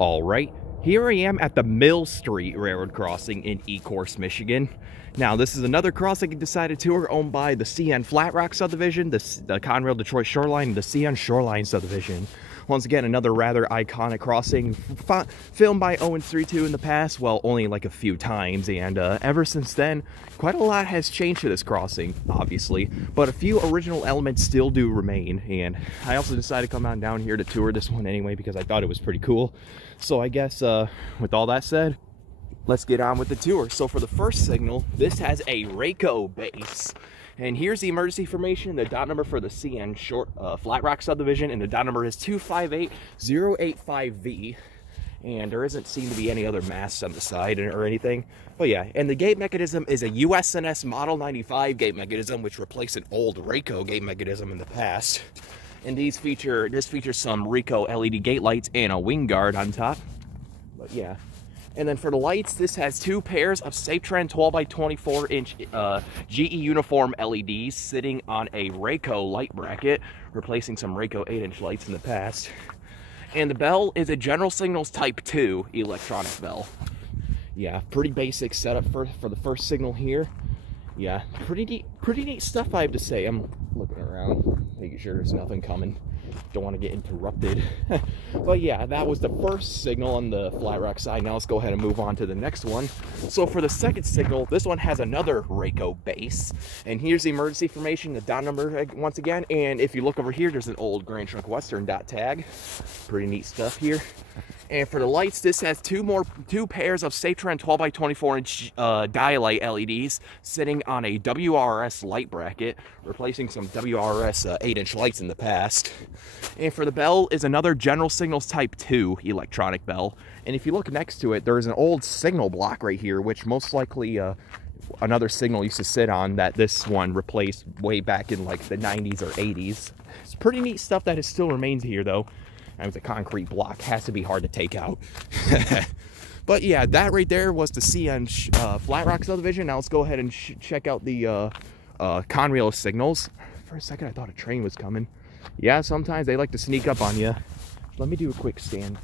Alright, here I am at the Mill Street Railroad Crossing in Ecorse, Michigan. Now, this is another crossing I decided to tour owned by the CN Flat Rock subdivision, the Conrail Detroit Shoreline, and the CN Shoreline subdivision. Once again, another rather iconic crossing filmed by Owens-32 in the past, well, only like a few times, and ever since then, quite a lot has changed to this crossing, obviously, but a few original elements still do remain, and I also decided to come on down here to tour this one anyway because I thought it was pretty cool. So I guess, with all that said, let's get on with the tour. So for the first signal, this has a Rayco base. And here's the emergency information, the dot number for the CN Flat Rock subdivision, and the dot number is 258085V. And there doesn't seem to be any other masts on the side or anything. But yeah, and the gate mechanism is a US&S Model 95 gate mechanism, which replaced an old Rayco gate mechanism in the past. And this features some Rayco LED gate lights and a wing guard on top. But yeah. And then for the lights, this has two pairs of Safetran 12x24-inch GE uniform LEDs sitting on a Rayco light bracket, replacing some Rayco 8-inch lights in the past. And the bell is a General Signals Type 2 electronic bell. Yeah, pretty basic setup for the first signal here. Yeah, pretty neat stuff, I have to say. I'm looking around, making sure there's nothing coming. Don't want to get interrupted. But yeah, that was the first signal on the Flat Rock side. Now let's go ahead and move on to the next one. So for the second signal, this one has another Rayco base. And here's the emergency information, the dot number once again. And if you look over here, there's an old Grand Trunk Western dot tag. Pretty neat stuff here. And for the lights, this has two pairs of Safetran 12x24-inch dialight LEDs sitting on a WRS light bracket, replacing some WRS 8-inch lights in the past. And for the bell is another General Signals Type 2 electronic bell. And if you look next to it, there's an old signal block right here, which most likely another signal used to sit on that this one replaced way back in like the 90s or 80s. It's pretty neat stuff that still remains here, though. And with a concrete block, has to be hard to take out. But yeah, that right there was the CN Flat Rock subdivision. Now let's go ahead and check out the Conrail signals. For a second, I thought a train was coming. Yeah, sometimes they like to sneak up on you. Let me do a quick scan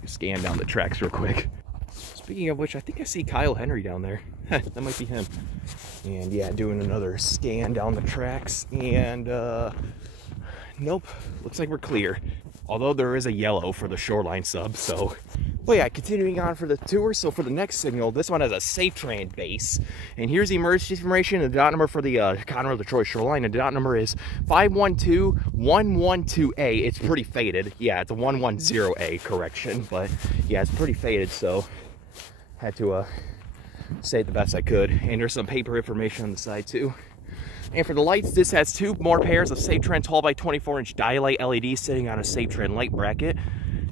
down the tracks real quick. Speaking of which, I think I see Kyle Henry down there. That might be him. And yeah, doing another scan down the tracks. And nope, looks like we're clear. Although there is a yellow for the Shoreline sub, so. But yeah, continuing on for the tour. So for the next signal, this one has a Safetran base. And here's the emergency information, the dot number for the Conrail Detroit Shoreline. And the dot number is 512112A. It's pretty faded. Yeah, it's a 110A correction. But yeah, it's pretty faded, so had to say it the best I could. And there's some paper information on the side too. And for the lights, this has two more pairs of Safetran 12x24-inch dialight LEDs sitting on a Safetran light bracket.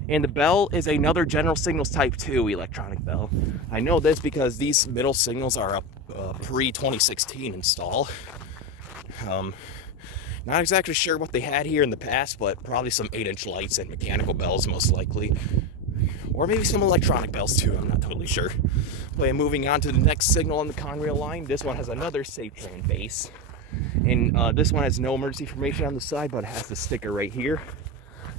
And the bell is another General Signals Type 2 electronic bell. I know this because these middle signals are a pre-2016 install. Not exactly sure what they had here in the past, but probably some 8-inch lights and mechanical bells most likely. Or maybe some electronic bells too, I'm not totally sure. But moving on to the next signal on the Conrail line, this one has another Safetran base. And this one has no emergency information on the side, but it has the sticker right here.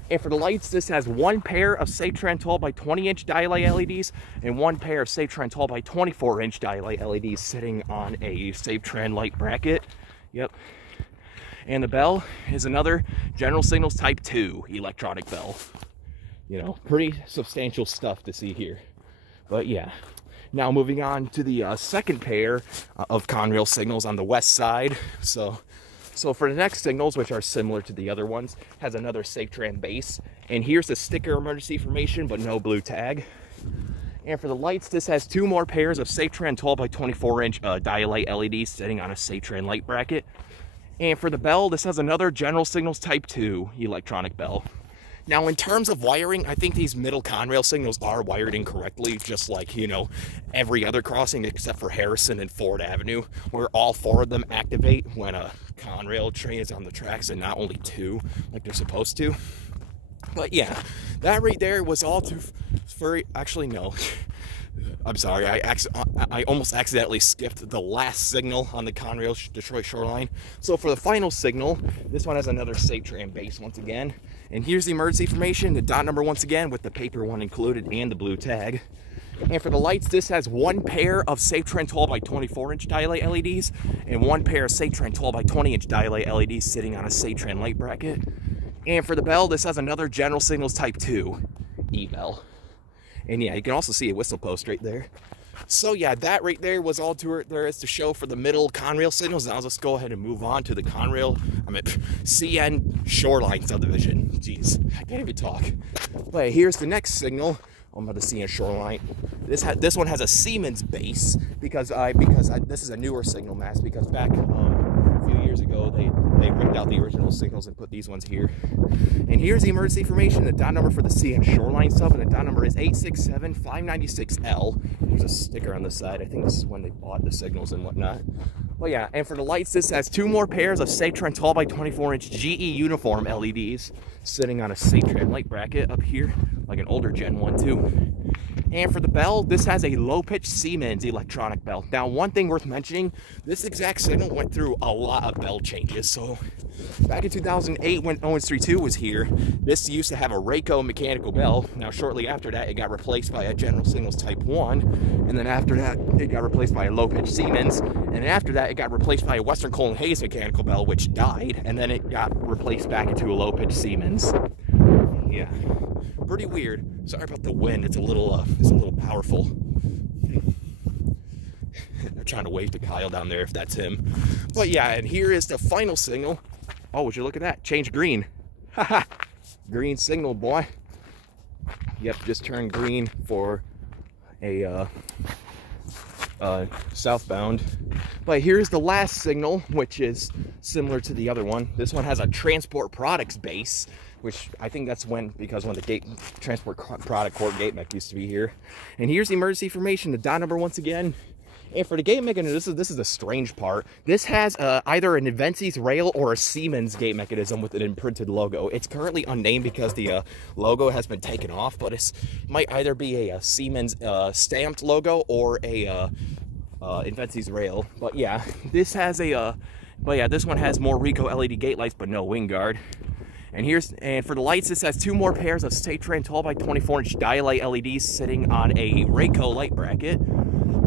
And for the lights, this has one pair of Safetran 12x20-inch dialight LEDs and one pair of Safetran 12x24-inch dialight LEDs sitting on a Safetran light bracket. Yep. And the bell is another General Signals Type 2 electronic bell. You know, pretty substantial stuff to see here. But yeah. Now moving on to the second pair of Conrail signals on the west side. So for the next signals, which are similar to the other ones, has another Safetran base. And here's the sticker emergency information, but no blue tag. And for the lights, this has two more pairs of Safetran 12x24-inch dialight LEDs sitting on a Safetran light bracket. And for the bell, this has another General Signals Type 2 electronic bell. Now, in terms of wiring, I think these middle Conrail signals are wired incorrectly, just like, you know, every other crossing except for Harrison and Ford Avenue, where all four of them activate when a Conrail train is on the tracks and not only two, like they're supposed to. But yeah, that right there was all too furry. Actually, no. I'm sorry, I almost accidentally skipped the last signal on the Conrail Detroit Shoreline. So for the final signal, this one has another Safetran base once again. And here's the emergency information, the dot number once again with the paper one included and the blue tag. And for the lights, this has one pair of Safetran 12 by 24 inch dialight LEDs and one pair of Safetran 12 by 20 inch dialight LEDs sitting on a Safetran light bracket. And for the bell, this has another General Signals Type 2 E-bell. And yeah, you can also see a whistle post right there. So yeah, that right there was all there is to show for the middle Conrail signals. Now let's go ahead and move on to the Conrail, CN Shoreline subdivision. Jeez, I can't even talk. But here's the next signal. I'm about to see a Shoreline. This one has a Siemens base because this is a newer signal mast, because back a few years ago they ripped out the original signals and put these ones here. And here's the emergency information. The dot number for the CN Shoreline sub, and the dot number is 867596L. There's a sticker on the side. I think this is when they bought the signals and whatnot. Well, yeah, and for the lights, this has two more pairs of Safetran 12 by 24 inch GE uniform LEDs sitting on a Safetran light bracket up here, like an older Gen 1 too. And for the bell, this has a low-pitch Siemens electronic bell. Now, one thing worth mentioning, this exact signal went through a lot of bell changes. So back in 2008, when Owens 32 was here, this used to have a Rayco mechanical bell. Now, shortly after that, it got replaced by a General Signals Type 1. And then after that, it got replaced by a low-pitch Siemens. And after that, it got replaced by a Western Cole & Hayes mechanical bell, which died. And then it got replaced back into a low-pitch Siemens. Yeah, pretty weird. Sorry about the wind. It's a little powerful. I'm trying to wave to Kyle down there if that's him. But yeah, and here is the final signal. Oh, would you look at that? Change green. Haha, green signal, boy. Yep, just turned green for a southbound. But here's the last signal, which is similar to the other one. This one has a transport products base, which I think that's because when the transport product court gate mech used to be here. And here's the emergency information, the dot number once again. And for the gate mechanism, this is the strange part. This has either an Invensys rail or a Siemens gate mechanism with an imprinted logo. It's currently unnamed because the logo has been taken off, but it might either be a Siemens stamped logo or a Invensys rail. But yeah, this has this one has more Ricoh LED gate lights, but no wing guard. And for the lights, this has two more pairs of Safetran 12 by 24 inch dialight LEDs sitting on a Rayco light bracket.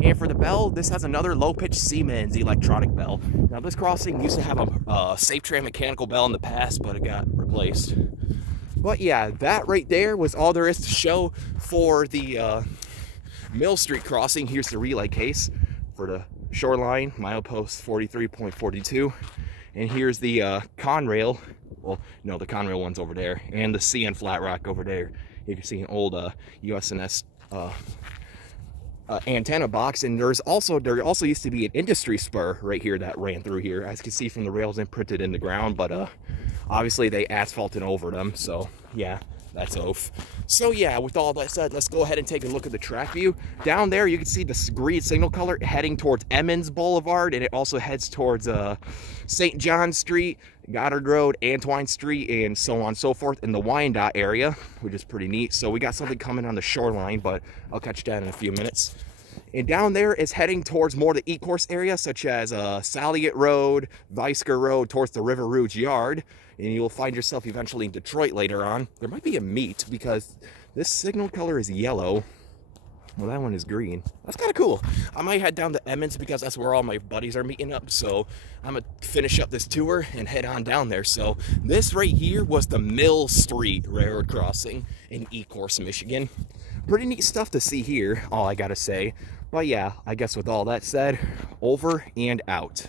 And for the bell, this has another low-pitch Siemens electronic bell. Now, this crossing used to have a Safetran mechanical bell in the past, but it got replaced. But yeah, that right there was all there is to show for the Mill Street crossing. Here's the relay case for the Shoreline, milepost 43.42. And here's the Conrail. Well, no, the Conrail one's over there. And the CN Flat Rock over there. You can see an old US&S antenna box, and there also used to be an industry spur right here that ran through here, as you can see from the rails imprinted in the ground, but obviously they asphalted over them, so yeah, that's oaf. So yeah, with all that said, let's go ahead and take a look at the track view. Down there you can see the green signal color heading towards Emmons Boulevard, and it also heads towards St. John Street, Goddard Road, Antoine Street, and so on and so forth in the Wyandotte area, which is pretty neat. So we got something coming on the Shoreline, but I'll catch that in a few minutes. And down there is heading towards more the Ecorse area, such as Salliott Road, Weisker Road, towards the River Rouge Yard. And you'll find yourself eventually in Detroit later on. There might be a meet, because this signal color is yellow. Well, that one is green. That's kind of cool. I might head down to Emmons because that's where all my buddies are meeting up. So I'm going to finish up this tour and head on down there. So this right here was the Mill Street Railroad Crossing in Ecorse, Michigan. Pretty neat stuff to see here, all I got to say. But yeah, I guess with all that said, over and out.